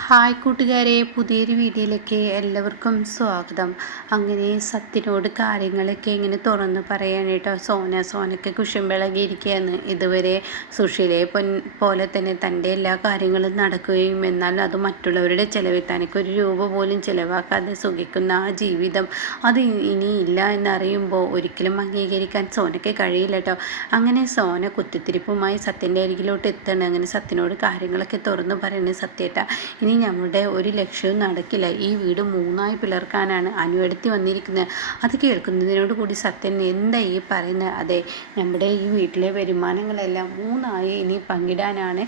Hi കൂട്ടുകാരെ, പുതിയൊരു വീഡിയോയിലേക്ക് എല്ലാവർക്കും സ്വാഗതം. അങ്ങനെ സത്യനോട് കാര്യങ്ങളൊക്കെ ഇങ്ങനെ തുറന്ന് പറയാൻ കേട്ടോ. സോനയ്ക്ക് കുശുമ്പിളകിയിരിക്കുകയാണ്. ഇതുവരെ സുശീലയെ പോലെ തന്നെ തൻ്റെ എല്ലാ കാര്യങ്ങളും നടക്കുകയും എന്നാൽ അത് മറ്റുള്ളവരുടെ ചിലവിൽ തനിക്ക് ഒരു രൂപ പോലും ചിലവാക്കാതെ സുഖിക്കുന്ന ആ ജീവിതം അത് ഇനി ഇല്ല എന്നറിയുമ്പോൾ ഒരിക്കലും അംഗീകരിക്കാൻ സോനയ്ക്ക് കഴിയില്ല കേട്ടോ. അങ്ങനെ സോന കുത്തിത്തിരിപ്പുമായി സത്യൻ്റെ അരികിലോട്ട് എത്തണം. അങ്ങനെ സത്യനോട് കാര്യങ്ങളൊക്കെ തുറന്നു പറയുന്നത്, സത്യേട്ട ഇനി നമ്മുടെ ഒരു ലക്ഷ്യവും നടക്കില്ല. ഈ വീട് മൂന്നായി പിളർക്കാനാണ് അനുവദിച്ച് വന്നിരിക്കുന്നത്. അത് കേൾക്കുന്നതിനോട് കൂടി സത്യൻ എന്താ ഈ പറയുന്നത്? അതെ, നമ്മുടെ ഈ വീട്ടിലെ വരുമാനങ്ങളെല്ലാം മൂന്നായി ഇനി പങ്കിടാനാണ്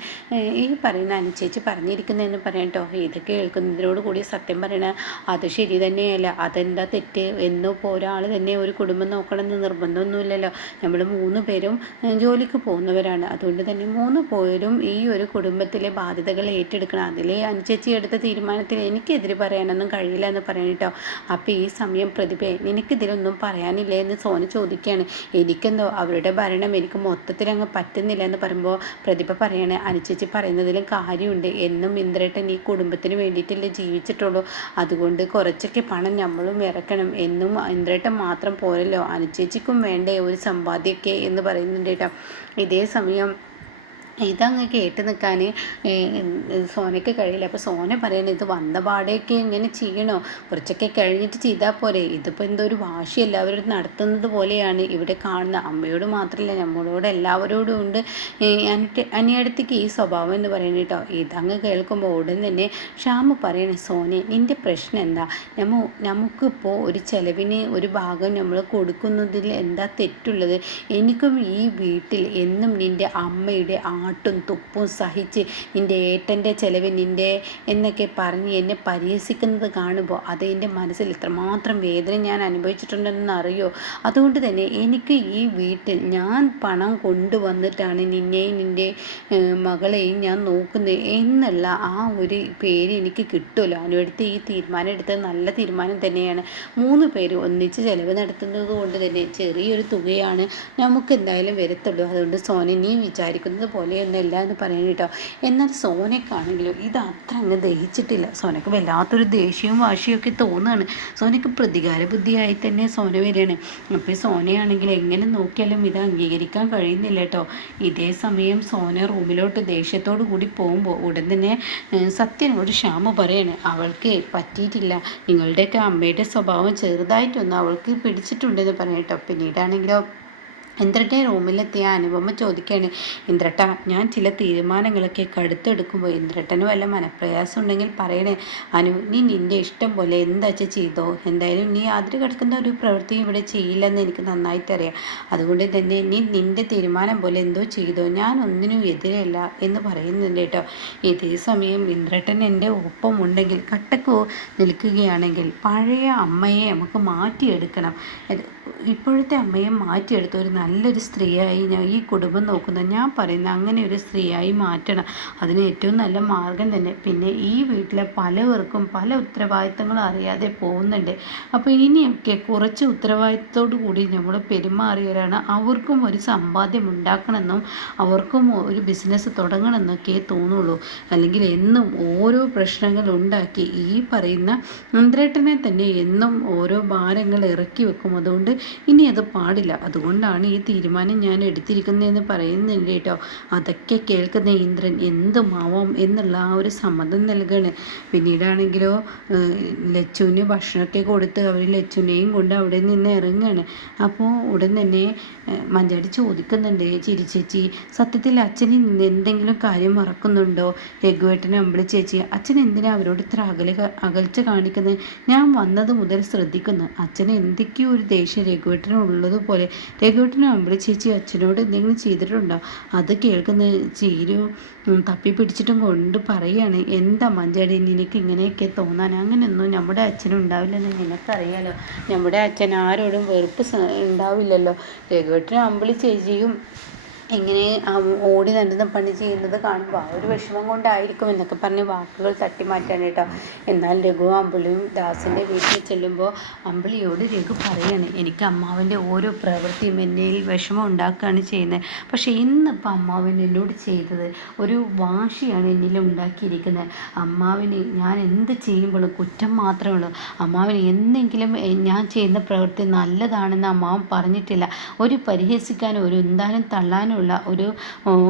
ഈ പറയുന്ന അനുചേച്ചി പറഞ്ഞിരിക്കുന്നതെന്ന് പറയാം കേട്ടോ. ഇത് കേൾക്കുന്നതിനോട് കൂടി സത്യം പറയണ അത് ശരി തന്നെയല്ല. അതെന്താ തെറ്റ്? എന്നിപ്പോൾ ഒരാൾ തന്നെ ഒരു കുടുംബം നോക്കണമെന്ന് നിർബന്ധമൊന്നുമില്ലല്ലോ. നമ്മൾ മൂന്ന് പേരും ജോലിക്ക് പോകുന്നവരാണ്. അതുകൊണ്ട് തന്നെ മൂന്ന് പേരും ഈ ഒരു കുടുംബത്തിലെ ബാധ്യതകൾ ഏറ്റെടുക്കണം. അതിലെ അനുചേച്ചി എടുത്ത തീരുമാനത്തിൽ എനിക്കെതിരെ പറയാനൊന്നും കഴിയില്ല എന്ന് പറയണം കേട്ടോ. അപ്പോൾ ഈ സമയം പ്രതിഭയെ എനിക്കിതിലൊന്നും പറയാനില്ല എന്ന് സോന ചോദിക്കുകയാണ്. എനിക്കെന്തോ അവരുടെ ഭരണം എനിക്ക് മൊത്തത്തിൽ അങ്ങ് പറ്റുന്നില്ല എന്ന് പറയുമ്പോൾ പ്രതിഭ പറയണേ, അനുചേച്ചി പറയുന്നതിലും കാര്യമുണ്ട്. എന്നും ഇന്ദ്രേട്ടൻ ഈ കുടുംബത്തിന് വേണ്ടിയിട്ടല്ലേ ജീവിച്ചിട്ടുള്ളൂ. അതുകൊണ്ട് കുറച്ചൊക്കെ പണം നമ്മളും ഇറക്കണം. എന്നും ഇന്ദ്രേട്ടൻ മാത്രം പോരല്ലോ, അനുചേച്ചിക്കും വേണ്ടേ ഒരു സമ്പാദ്യമൊക്കെ എന്ന് പറയുന്നുണ്ട് കേട്ടോ. ഇതേ സമയം ഇതങ്ങ് കേട്ട് നിൽക്കാൻ സോനയ്ക്ക് കഴിയില്ല. അപ്പോൾ സോന പറയണത്, ഇത് വന്ന പാടെയൊക്കെ ഇങ്ങനെ ചെയ്യണോ? കുറച്ചൊക്കെ കഴിഞ്ഞിട്ട് ചെയ്താൽ പോരെ? ഇതിപ്പോൾ എന്തോ ഒരു വാശി എല്ലാവരും നടത്തുന്നത് പോലെയാണ് ഇവിടെ കാണുന്ന. അമ്മയോട് മാത്രമല്ല, നമ്മളോട് എല്ലാവരോടും ഉണ്ട് അനിയടുത്തേക്ക് ഈ സ്വഭാവം എന്ന് പറയുന്നത് കേട്ടോ. ഇതങ്ങ് കേൾക്കുമ്പോൾ ഉടൻ തന്നെ ഷ്യാമ് പറയണേ, സോനെ നിൻ്റെ പ്രശ്നം എന്താ? നമുക്കിപ്പോൾ ഒരു ചെലവിന് ഒരു ഭാഗം നമ്മൾ കൊടുക്കുന്നതിൽ എന്താ തെറ്റുള്ളത്? എനിക്കും ഈ വീട്ടിൽ എന്നും നിൻ്റെ അമ്മയുടെ ആട്ടും തുപ്പും സഹിച്ച് നിൻ്റെ ഏട്ടൻ്റെ ചിലവ് നിൻ്റെ എന്നൊക്കെ പറഞ്ഞ് എന്നെ പരിഹസിക്കുന്നത് കാണുമ്പോൾ അത് എൻ്റെ മനസ്സിൽ ഇത്രമാത്രം വേദന ഞാൻ അനുഭവിച്ചിട്ടുണ്ടെന്ന് അറിയോ? അതുകൊണ്ട് തന്നെ എനിക്ക് ഈ വീട്ടിൽ ഞാൻ പണം കൊണ്ടുവന്നിട്ടാണ് നിന്നെയും നിൻ്റെ മകളെയും ഞാൻ നോക്കുന്നത് എന്നുള്ള ആ ഒരു പേര് എനിക്ക് കിട്ടുമല്ലോ. അനുവടുത്ത് ഈ തീരുമാനം എടുത്തത് നല്ല തീരുമാനം തന്നെയാണ്. മൂന്ന് പേര് ഒന്നിച്ച് ചിലവ് നടത്തുന്നത് കൊണ്ട് തന്നെ ചെറിയൊരു തുകയാണ് നമുക്ക് എന്തായാലും വരത്തുള്ളൂ. അതുകൊണ്ട് സോന നീ വിചാരിക്കുന്നത് പോലെയൊന്നുമല്ല എന്ന് പറയുന്നത് കേട്ടോ. എന്നാൽ സോനയ്ക്കാണെങ്കിലും ഇത് അത്ര അങ്ങ് ദഹിച്ചിട്ടില്ല. സോനയ്ക്ക് വല്ലാത്തൊരു ദേഷ്യവും വാശിയൊക്കെ തോന്നുകയാണ്. സോനയ്ക്ക് പ്രതികാര ബുദ്ധിയായി തന്നെ സോന വരികയാണ്. അപ്പോൾ സോനയാണെങ്കിൽ എങ്ങനെ നോക്കിയാലും ഇത് അംഗീകരിക്കാൻ കഴിയുന്നില്ല കേട്ടോ. ഇതേ സമയം സോന റൂമിലോട്ട് ദേഷ്യത്തോടു കൂടി പോകുമ്പോൾ ഉടൻ തന്നെ സത്യനോട് ഷ്യാമ പറയാണ്, അവൾക്ക് പറ്റിയിട്ടില്ല. നിങ്ങളുടെയൊക്കെ അമ്മയുടെ സ്വഭാവം ചെറുതായിട്ടൊന്നും അവൾക്ക് പിടിച്ചിട്ടുണ്ടെന്ന് പറയട്ടോ. പിന്നീടാണെങ്കിലോ ഇന്ദ്രൻ്റെ റൂമിലെത്തിയ അനുപമ ചോദിക്കുകയാണ്, ഇന്ദ്രട്ട ഞാൻ ചില തീരുമാനങ്ങളൊക്കെ കടുത്തെടുക്കുമ്പോൾ ഇന്ദ്രട്ടന് വല്ല മനപ്രയാസം ഉണ്ടെങ്കിൽ പറയണേ. അനു, നീ നിൻ്റെ ഇഷ്ടം പോലെ എന്താ ചെയ്തോ. എന്തായാലും നീ അതിൽ കിടക്കുന്ന ഒരു പ്രവൃത്തി ഇവിടെ ചെയ്യില്ലെന്ന് എനിക്ക് നന്നായിട്ടറിയാം. അതുകൊണ്ട് തന്നെ നീ നിൻ്റെ തീരുമാനം പോലെ എന്തോ ചെയ്തോ, ഞാൻ ഒന്നിനും എതിരല്ല എന്ന് പറയുന്നുണ്ട് കേട്ടോ. ഇതേ സമയം ഇന്ദ്രട്ടൻ എൻ്റെ ഒപ്പമുണ്ടെങ്കിൽ കട്ടക്കോ നിൽക്കുകയാണെങ്കിൽ പഴയ അമ്മയെ നമുക്ക് മാറ്റിയെടുക്കണം. ഇപ്പോഴത്തെ അമ്മയെ മാറ്റിയെടുത്ത ഒരു നല്ലൊരു സ്ത്രീയായി ഞാൻ ഈ കുടുംബം നോക്കുന്നത്. ഞാൻ പറയുന്ന അങ്ങനെ ഒരു സ്ത്രീയായി മാറ്റണം. അതിന് ഏറ്റവും നല്ല മാർഗം തന്നെ. പിന്നെ ഈ വീട്ടിലെ പലവർക്കും പല ഉത്തരവാദിത്തങ്ങളും അറിയാതെ പോകുന്നുണ്ട്. അപ്പോൾ ഇനിയൊക്കെ കുറച്ച് ഉത്തരവാദിത്തത്തോടു കൂടി നമ്മൾ പെരുമാറിയവരാണ്. അവർക്കും ഒരു സമ്പാദ്യം ഉണ്ടാക്കണമെന്നും അവർക്കും ഒരു ബിസിനസ് തുടങ്ങണമെന്നൊക്കെ തോന്നുള്ളൂ. അല്ലെങ്കിൽ എന്നും ഓരോ പ്രശ്നങ്ങൾ ഉണ്ടാക്കി ഈ പറയുന്ന ഇന്ദ്രേട്ടനെ തന്നെ എന്നും ഓരോ ഭാരങ്ങൾ ഇറക്കി വെക്കും. അതുകൊണ്ട് ഇനി അത് പാടില്ല. അതുകൊണ്ടാണ് ഈ തീരുമാനം ഞാൻ എടുത്തിരിക്കുന്നതെന്ന് പറയുന്നുണ്ട് കേട്ടോ. അതൊക്കെ കേൾക്കുന്ന ഇന്ദ്രൻ എന്തുമാവാം എന്നുള്ള ആ ഒരു സമ്മതം നൽകുകയാണ്. പിന്നീടാണെങ്കിലോ ലച്ചുവിന് ഭക്ഷണമൊക്കെ കൊടുത്ത് അവർ ലച്ചുവിനെയും കൊണ്ട് അവിടെ നിന്ന് ഇറങ്ങുകയാണ്. അപ്പോൾ ഉടൻ തന്നെ മഞ്ചാടി ചോദിക്കുന്നുണ്ട്, ചിരിച്ചേച്ചി സത്യത്തിൽ അച്ഛനിൽ നിന്ന് എന്തെങ്കിലും കാര്യം മറക്കുന്നുണ്ടോ? രഘുവേട്ടനും അമ്പിളി ചേച്ചി, അച്ഛൻ എന്തിനാ അവരോട് ഇത്ര അകൽച്ച കാണിക്കുന്നത്? ഞാൻ വന്നത് മുതൽ ശ്രദ്ധിക്കുന്നു. അച്ഛന് എന്തൊക്കെയോ ഒരു ദേഷ്യം രഘുവേട്ടനും ഉള്ളതുപോലെ. രഘുവേട്ടനും അമ്പിളി ചേച്ചി അച്ഛനോട് എന്തെങ്കിലും ചെയ്തിട്ടുണ്ടോ? അത് കേൾക്കുന്ന ചീരു തപ്പി പിടിച്ചിട്ടും കൊണ്ട് പറയുകയാണ്, എന്താ മഞ്ചാടി നിനക്ക് ഇങ്ങനെയൊക്കെ തോന്നാൻ? അങ്ങനെയൊന്നും നമ്മുടെ അച്ഛനുണ്ടാവില്ലെന്ന് നിനക്കറിയാലോ. നമ്മുടെ അച്ഛൻ ആരോടും വെറുപ്പ് ഉണ്ടാവില്ലല്ലോ. രഘുവേട്ടനും അമ്പിളി ചേച്ചിയും ഇങ്ങനെ ഓടി നടന്ന് പണി ചെയ്യുന്നത് കാണുമ്പോൾ ആ ഒരു വിഷമം കൊണ്ടായിരിക്കും എന്നൊക്കെ പറഞ്ഞ് വാക്കുകൾ തട്ടി മാറ്റാൻ കേട്ടോ. എന്നാൽ രഘു അമ്പിളിയും ദാസിൻ്റെ വീട്ടിൽ ചെല്ലുമ്പോൾ അമ്പിളിയോട് രഘു പറയാണ്, എനിക്ക് അമ്മാവൻ്റെ ഓരോ പ്രവൃത്തിയും എന്നിൽ വിഷമം ഉണ്ടാക്കുകയാണ് ചെയ്യുന്നത്. പക്ഷേ ഇന്നിപ്പോൾ അമ്മാവൻ എന്നോട് ചെയ്തത് ഒരു വാശിയാണ് എന്നിൽ ഉണ്ടാക്കിയിരിക്കുന്നത്. അമ്മാവിന് ഞാൻ എന്ത് ചെയ്യുമ്പോഴും കുറ്റം മാത്രമേ ഉള്ളൂ. അമ്മാവിന് എന്തെങ്കിലും ഞാൻ ചെയ്യുന്ന പ്രവൃത്തി നല്ലതാണെന്ന് അമ്മാവൻ പറഞ്ഞിട്ടില്ല. ഒരു പരിഹസിക്കാനോ ഒരു എന്താനും തള്ളാനും ഉള്ള ഒരു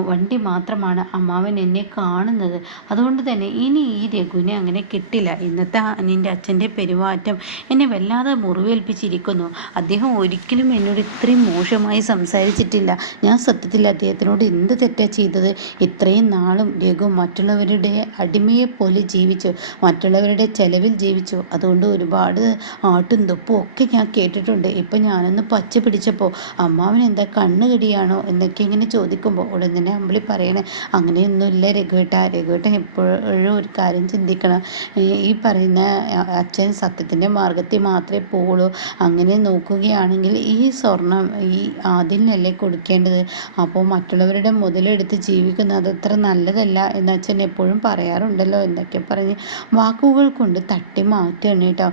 വണ്ടി മാത്രമാണ് അമ്മാവൻ എന്നെ കാണുന്നത്. അതുകൊണ്ട് തന്നെ ഇനി ഈ രഘുവിനെ അങ്ങനെ കിട്ടില്ല. ഇന്നത്തെ നിൻ്റെ അച്ഛൻ്റെ പെരുമാറ്റം എന്നെ വല്ലാതെ മുറിവേൽപ്പിച്ചിരിക്കുന്നു. അദ്ദേഹം ഒരിക്കലും എന്നോട് ഇത്രയും മോശമായി സംസാരിച്ചിട്ടില്ല. ഞാൻ സത്യത്തിൽ അദ്ദേഹത്തിനോട് എന്ത് തെറ്റാ ചെയ്തത്? ഇത്രയും നാളും രഘു മറ്റുള്ളവരുടെ അടിമയെപ്പോലെ ജീവിച്ചു, മറ്റുള്ളവരുടെ ചെലവിൽ ജീവിച്ചു. അതുകൊണ്ട് ഒരുപാട് ആട്ടും തുപ്പും ഒക്കെ ഞാൻ കേട്ടിട്ടുണ്ട്. ഇപ്പം ഞാനൊന്ന് പച്ച പിടിച്ചപ്പോൾ അമ്മാവൻ എന്താ കണ്ണുകടിയാണോ എന്നൊക്കെ ഇങ്ങനെ ചോദിക്കുമ്പോൾ ഉടൻ തന്നെ അമ്പിളി പറയണേ, അങ്ങനെയൊന്നുമില്ല രഘുവേട്ടൻ എപ്പോഴും ഒരു കാര്യം ചിന്തിക്കണം. ഈ പറയുന്ന അച്ഛൻ സത്യത്തിൻ്റെ മാർഗത്തിൽ മാത്രമേ പോവുള്ളൂ. അങ്ങനെ നോക്കുകയാണെങ്കിൽ ഈ സ്വർണം ഈ ആദിലിനല്ലേ കൊടുക്കേണ്ടത്. അപ്പോൾ മറ്റുള്ളവരുടെ മുതലെടുത്ത് ജീവിക്കുന്നത് അത്ര നല്ലതല്ല എന്ന് അച്ഛൻ എപ്പോഴും പറയാറുണ്ടല്ലോ എന്നൊക്കെ പറഞ്ഞ് വാക്കുകൾ കൊണ്ട് തട്ടി മാറ്റുകയാണ് കേട്ടോ.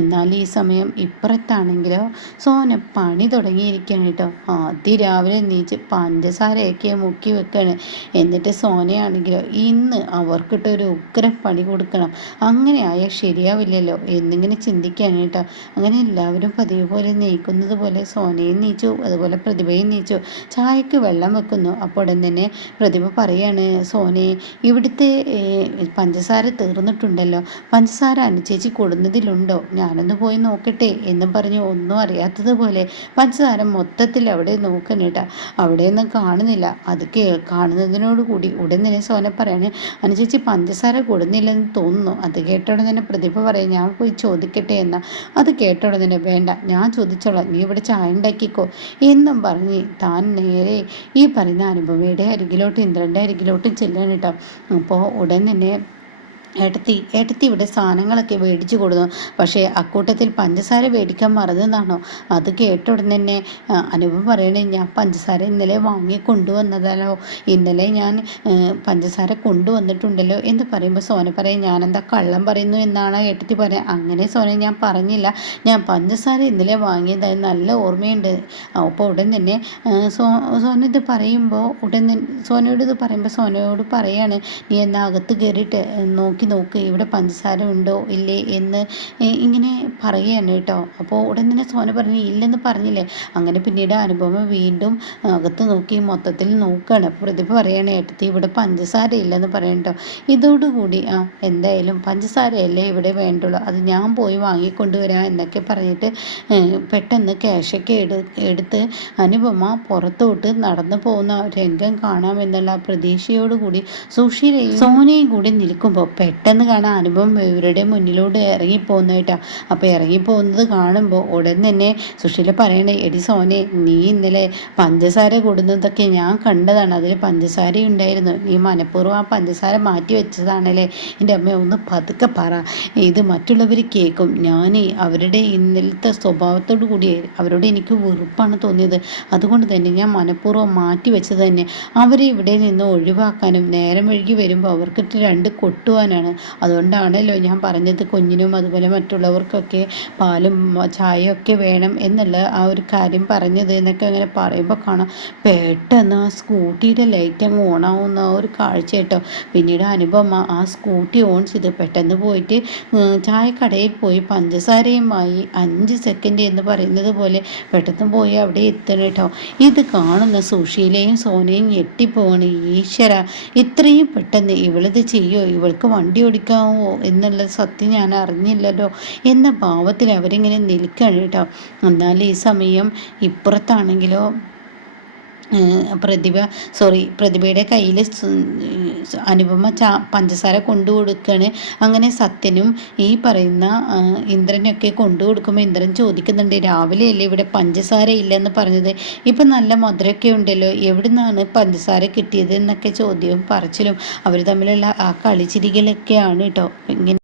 എന്നാൽ ഈ സമയം ഇപ്പുറത്താണെങ്കിലോ സോന പണി തുടങ്ങിയിരിക്കുകയാണ് കേട്ടോ. രാവിലെ നീച്ച് പഞ്ചസാരയൊക്കെ മുക്കി വെക്കുകയാണ്. എന്നിട്ട് സോനയാണെങ്കിലോ ഇന്ന് അവർക്കിട്ടൊരു ഉഗ്രം പണി കൊടുക്കണം, അങ്ങനെ ആയാൽ ശരിയാവില്ലല്ലോ എന്നിങ്ങനെ ചിന്തിക്കുകയാണ് കേട്ടോ. അങ്ങനെ എല്ലാവരും പതിവ് പോലെ നീക്കുന്നത് പോലെ സോനയും നീച്ചു, അതുപോലെ പ്രതിഭയും നീച്ചു. ചായക്ക് വെള്ളം വെക്കുന്നു. അപ്പോൾ ഉടൻ തന്നെ പ്രതിഭ പറയാണ്, സോനയെ ഇവിടുത്തെ പഞ്ചസാര തീർന്നിട്ടുണ്ടല്ലോ, പഞ്ചസാര അനുചേച്ചി കൊടുന്നതിലുണ്ടോ, ഞാനൊന്ന് പോയി നോക്കട്ടെ എന്നും പറഞ്ഞ് ഒന്നും അറിയാത്തതുപോലെ പഞ്ചസാര മൊത്തത്തിൽ അവിടെ നോക്കണേട്ടാ. അവിടെയൊന്നും കാണുന്നില്ല. അത് കാണുന്നതിനോട് കൂടി ഉടൻ തന്നെ സോന പറയാണ്, അനുചേച്ചി പഞ്ചസാര കൊടുന്നില്ലെന്ന് തോന്നുന്നു. അത് കേട്ടോടെ തന്നെ പ്രതിഭ പറയും, ഞാൻ പോയി ചോദിക്കട്ടെ എന്നാ. അത് കേട്ടോടെ തന്നെ, വേണ്ട ഞാൻ ചോദിച്ചോളാം, നീ ഇവിടെ ചായ ഉണ്ടാക്കിക്കോ എന്നും പറഞ്ഞ് താൻ നേരെ ഈ പറയുന്ന അനുപമയുടെ അരികിലോട്ട് ഇന്ദ്രൻ്റെ അരികിലോട്ടും ചെല്ലാണ് കേട്ടോ. അപ്പോൾ ഉടൻ തന്നെ ഏട്ടത്തി ഇവിടെ സാധനങ്ങളൊക്കെ മേടിച്ചു കൊടുത്തു, പക്ഷേ അക്കൂട്ടത്തിൽ പഞ്ചസാര മേടിക്കാൻ മറന്നതാണോ? അത് കേട്ട ഉടൻ തന്നെ അനുപം പറയണേ, ഞാൻ പഞ്ചസാര ഇന്നലെ വാങ്ങി കൊണ്ടുവന്നതാണോ, ഇന്നലെ ഞാൻ പഞ്ചസാര കൊണ്ടുവന്നിട്ടുണ്ടല്ലോ എന്ന് പറയുമ്പോൾ സോന പറയും, ഞാനെന്താ കള്ളം പറയുന്നു എന്നാണ് ഏട്ടത്തി പറയാം. അങ്ങനെ സോന ഞാൻ പറഞ്ഞില്ല, ഞാൻ പഞ്ചസാര ഇന്നലെ വാങ്ങിയതായി നല്ല ഓർമ്മയുണ്ട്. അപ്പോൾ ഉടൻ തന്നെ സോന ഇത് പറയുമ്പോൾ സോനയോട് ഇത് പറയുമ്പോൾ സോനയോട് പറയാണ്, നീ എന്നാ അകത്ത് കയറിയിട്ട് നോക്ക് ഇവിടെ പഞ്ചസാര ഉണ്ടോ ഇല്ലേ എന്ന് ഇങ്ങനെ പറയുകയാണ് കേട്ടോ. അപ്പോൾ ഉടൻ തന്നെ സോന പറഞ്ഞു, ഇല്ലെന്ന് പറഞ്ഞില്ലേ. അങ്ങനെ പിന്നീട് അനുപമ വീണ്ടും അകത്ത് നോക്കി മൊത്തത്തിൽ നോക്കുകയാണ്. അപ്പോൾ പ്രതിഭ പറയാണ്, ഏട്ടത്തി ഇവിടെ പഞ്ചസാര ഇല്ലെന്ന് പറയട്ടോ. ഇതോടുകൂടി എന്തായാലും പഞ്ചസാരയല്ലേ ഇവിടെ വേണ്ടുള്ളൂ, അത് ഞാൻ പോയി വാങ്ങിക്കൊണ്ടുവരാം എന്നൊക്കെ പറഞ്ഞിട്ട് പെട്ടെന്ന് ക്യാഷൊക്കെ എടുത്ത് അനുപമ പുറത്തോട്ട് നടന്നു പോകുന്ന രംഗം കാണാമെന്നുള്ള പ്രതീക്ഷയോടുകൂടി സുശീലയും സോനയും കൂടി നിൽക്കുമ്പോൾ പെട്ടെന്ന് കാണാൻ അനുഭവം ഇവരുടെ മുന്നിലൂടെ ഇറങ്ങിപ്പോകുന്നതായിട്ടാണ്. അപ്പോൾ ഇറങ്ങിപ്പോകുന്നത് കാണുമ്പോൾ ഉടൻ തന്നെ സുശീല പറയണേ, എടി സോനെ, നീ ഇന്നലെ പഞ്ചസാര കൊടുന്നതൊക്കെ ഞാൻ കണ്ടതാണ്, അതിൽ പഞ്ചസാര ഉണ്ടായിരുന്നു, നീ മനഃപൂർവ്വം ആ പഞ്ചസാര മാറ്റി വെച്ചതാണല്ലേ. എൻ്റെ അമ്മ ഒന്ന് പതുക്കെ പറ, ഇത് മറ്റുള്ളവർ കേൾക്കും. ഞാൻ അവരുടെ ഇന്നലത്തെ സ്വഭാവത്തോടു കൂടി അവരോട് എനിക്ക് വെറുപ്പാണ് തോന്നിയത്, അതുകൊണ്ട് തന്നെ ഞാൻ മനഃപൂർവ്വം മാറ്റി വെച്ചത് തന്നെ അവരെ ഇവിടെ നിന്ന് ഒഴിവാക്കാനും നേരം വഴുകി വരുമ്പോൾ അവർക്കിട്ട് രണ്ട് കൊട്ടുവാനാണ്. അതുകൊണ്ടാണല്ലോ ഞാൻ പറഞ്ഞത് കുഞ്ഞിനും അതുപോലെ മറ്റുള്ളവർക്കൊക്കെ പാലും ചായയൊക്കെ വേണം എന്നുള്ള ആ ഒരു കാര്യം പറഞ്ഞത് എന്നൊക്കെ അങ്ങനെ പറയുമ്പോൾ കാണാം പെട്ടെന്ന് ആ സ്കൂട്ടിയുടെ ലൈറ്റ് അങ്ങ് ഓണാവുന്ന ആ ഒരു കാഴ്ച കേട്ടോ. പിന്നീട് അനുപമ ആ സ്കൂട്ടി ഓൺ ചെയ്ത് പെട്ടെന്ന് പോയിട്ട് ചായക്കടയിൽ പോയി പഞ്ചസാരയുമായി 5 സെക്കൻഡ് എന്ന് പറയുന്നത് പോലെ പെട്ടെന്ന് പോയി അവിടെ എത്തണം കേട്ടോ. ഇത് കാണുന്ന സുശീലയും സോനയും ഞെട്ടിപ്പോവാണ്. ഈശ്വര, ഇത്രയും പെട്ടെന്ന് ഇവളിത് ചെയ്യോ, ഇവൾക്ക് വണ്ടി ഓടിക്കാമോ എന്നുള്ള സത്യം ഞാൻ അറിഞ്ഞില്ലല്ലോ എന്ന ഭാവത്തിൽ അവരിങ്ങനെ നിൽക്കുകയാണ് കേട്ടോ. എന്നാൽ ഈ സമയം ഇപ്പുറത്താണെങ്കിലോ പ്രതിഭയുടെ കയ്യിൽ അനുപമ പഞ്ചസാര കൊണ്ടു കൊടുക്കുകയാണ്. അങ്ങനെ സത്യനും ഈ പറയുന്ന ഇന്ദ്രനൊക്കെ കൊണ്ടു കൊടുക്കുമ്പോൾ ഇന്ദ്രൻ ചോദിക്കുന്നുണ്ട്, രാവിലെ അല്ലേ ഇവിടെ പഞ്ചസാര ഇല്ലെന്ന് പറഞ്ഞത്, ഇപ്പം നല്ല മധുരമൊക്കെ ഉണ്ടല്ലോ, എവിടെ നിന്നാണ് പഞ്ചസാര കിട്ടിയത് എന്നൊക്കെ ചോദ്യവും പറച്ചിലും അവർ തമ്മിലുള്ള ആ കളിച്ചിരികളൊക്കെയാണ് കേട്ടോ. ഇങ്ങനെ